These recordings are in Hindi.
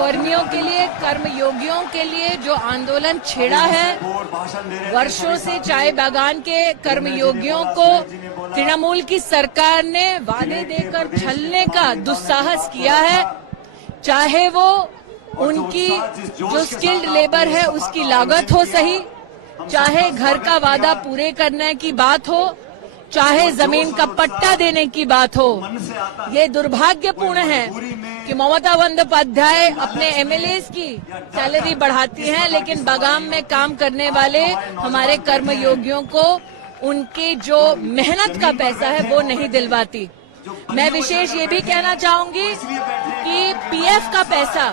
कर्मियों के लिए, कर्मयोगियों के लिए जो आंदोलन छेड़ा है, वर्षों से चाय बागान के कर्मयोगियों को तृणमूल की सरकार ने वादे देकर छलने का दुस्साहस किया है। चाहे वो उनकी जो स्किल्ड लेबर है उसकी लागत हो सही, चाहे घर का वादा पूरे करने की बात हो, चाहे जमीन का पट्टा देने की बात हो। ये दुर्भाग्यपूर्ण है कि ममता बंदोपाध्याय अपने एमएलएस की सैलरी बढ़ाती हैं, लेकिन बागान में काम करने वाले हमारे कर्मयोगियों को उनकी जो मेहनत का पैसा है वो नहीं दिलवाती। मैं विशेष ये भी कहना चाहूंगी कि पीएफ का पैसा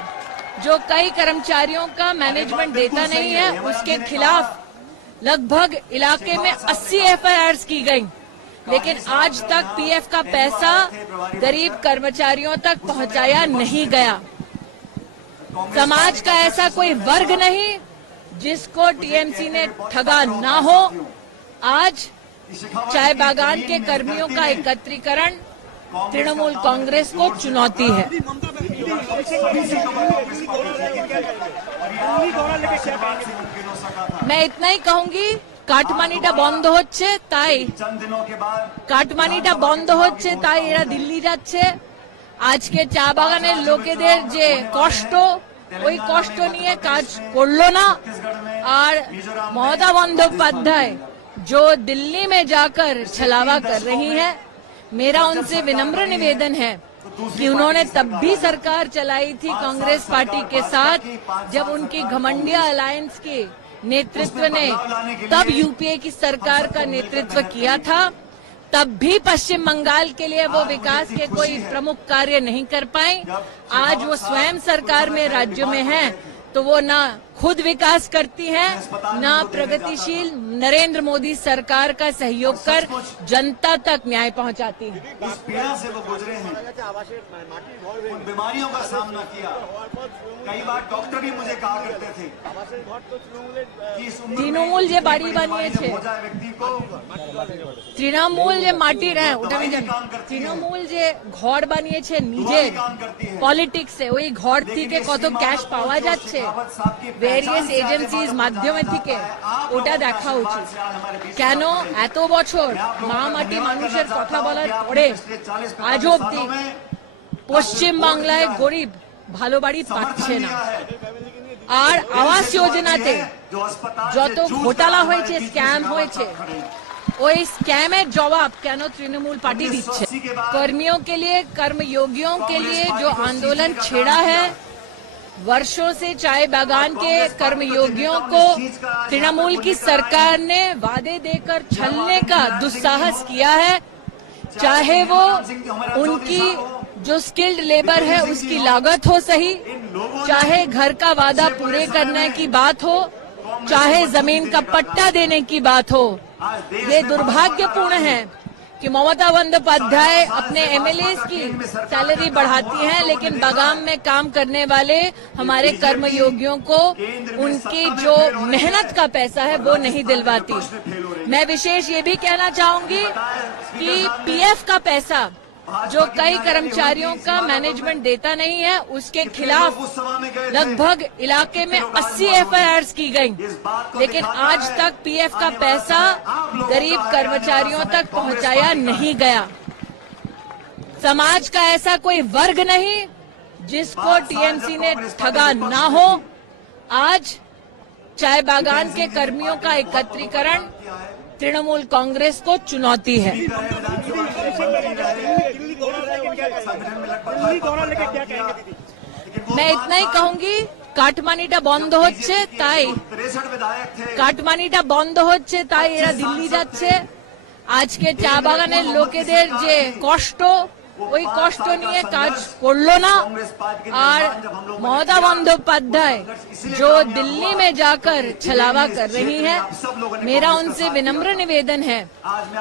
जो कई कर्मचारियों का मैनेजमेंट देता नहीं है, उसके खिलाफ लगभग इलाके में 80 एफआईआर की गई, लेकिन आज तक पीएफ का पैसा गरीब कर्मचारियों तक पहुंचाया नहीं गया। समाज का ऐसा कोई वर्ग नहीं जिसको टीएमसी ने ठगा ना हो। आज चाय बागान के कर्मियों का एकत्रीकरण तृणमूल कांग्रेस को चुनौती है। मैं इतना ही कहूंगी, কাটমানিটা বন্ধ হচ্ছে তাই এরা দিল্লি যাচ্ছে। আজকে চা বাগানের লোকেদের যে কষ্ট, ওই কষ্ট নিয়ে কাজ করলো না। আর মমতা বন্দ্যোপাধ্যায় जो दिल्ली में जाकर छलावा कर रही है, मेरा उनसे विनम्र निवेदन है कि उन्होंने तब भी सरकार चलाई थी कांग्रेस पार्टी के साथ जब उनकी घमंडिया अलायंस के नेतृत्व ने तब यूपीए की सरकार का नेतृत्व किया था। तब भी पश्चिम बंगाल के लिए वो विकास के कोई प्रमुख कार्य नहीं कर पाई। आज वो स्वयं सरकार में राज्यों में हैं, तो वो ना खुद विकास करती हैं, ना प्रगतिशील नरेंद्र मोदी सरकार का सहयोग कर जनता तक न्याय पहुंचाती हैं। इस पीड़ा से वो गुजरे हैं, उन बीमारियों का सामना किया। कई बार डॉक्टर भी मुझे कहा करते थे कि इस उम्र में तृणमूल जे बाड़ी बानिए छे, व्यक्ति को তৃণমূল যে মাটির হ্যাঁ ওটা আমি জানি, তৃণমূল যে ঘর বানিয়েছে নিজের পলিটিক্সে, ওই ঘর থেকে কত ক্যাশ পাওয়া যাচ্ছে ভেরিয়াস এজেন্সিজ মাধ্যমে থেকে, ওটা দেখা উচিত। কেন এত বছর মা মাটি মানুষের কথা বলার পরে আজ অব্দি পশ্চিম বাংলায় গরিব ভালো বাড়ি পাচ্ছে না। আর আবাস যোজনাতে যত ঘোটালা হয়েছে, স্ক্যাম হয়েছে, ওই স্ক্যামের জবাব কেন তৃণমূল পার্টি দিচ্ছে? कर्मियों के लिए, कर्मयोगियों के लिए जो आंदोलन छेड़ा है, वर्षों से चाय बागान के कर्मयोगियों को तृणमूल की सरकार ने वादे देकर छलने का दुस्साहस किया है। चाहे वो उनकी जो स्किल्ड लेबर है उसकी लागत हो सही, चाहे घर का वादा पूरे करने की बात हो, चाहे जमीन का पट्टा देने की बात हो। ये दुर्भाग्यपूर्ण है कि ममता बंदोपाध्याय अपने एमएलएस की सैलरी बढ़ाती हैं, लेकिन बागान में काम करने वाले हमारे कर्मयोगियों को उनकी जो मेहनत का पैसा है वो नहीं दिलवाती। मैं विशेष ये भी कहना चाहूंगी कि पीएफ का पैसा जो कई कर्मचारियों का मैनेजमेंट देता नहीं है, उसके खिलाफ लगभग इलाके में 80 एफआईआर की गई, लेकिन आज तक पीएफ का पैसा गरीब कर्मचारियों तक पहुंचाया नहीं गया। समाज का ऐसा कोई वर्ग नहीं जिसको टीएमसी ने ठगा ना हो। आज चाय बागान के कर्मियों का एकत्रीकरण तृणमूल कांग्रेस को चुनौती है। मैं इतना ही कहूंगी, কাটমানিটা বন্ধ হচ্ছে তাই এরা দিল্লি যাচ্ছে। আজকে চা বাগানের লোকেদের যে কষ্ট, ওই কষ্ট নিয়ে কাজ করলো না। আর ममता बंदोपाध्याय जो दिल्ली में जाकर छलावा कर रही है, मेरा उनसे विनम्र निवेदन है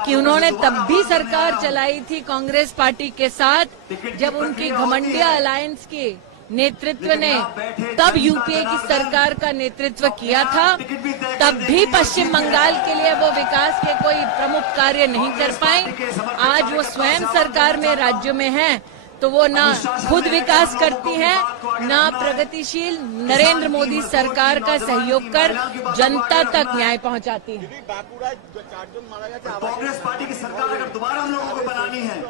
कि उन्होंने तब भी सरकार चलाई थी कांग्रेस पार्टी के साथ जब उनकी घमंडिया अलायंस के नेतृत्व ने तब यूपीए की सरकार का नेतृत्व किया था। तब भी पश्चिम बंगाल के लिए वो विकास के कोई प्रमुख कार्य नहीं कर पाई। आज वो स्वयं सरकार में राज्यों में हैं, तो वो ना खुद विकास करती हैं, ना प्रगतिशील नरेंद्र मोदी सरकार का सहयोग कर जनता तक न्याय पहुंचाती हैं। कांग्रेस पार्टी की सरकार अगर दोबारा हम लोगों को बनानी है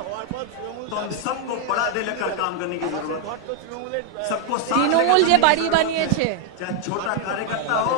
तो हम सबको बड़ा दिल लेकर काम करने की जरूरत है। सबको साथ लेकर तृणमूल जे चलने की बाड़ी जरूरत बानिए है। छे चाहे छोटा कार्यकर्ता हो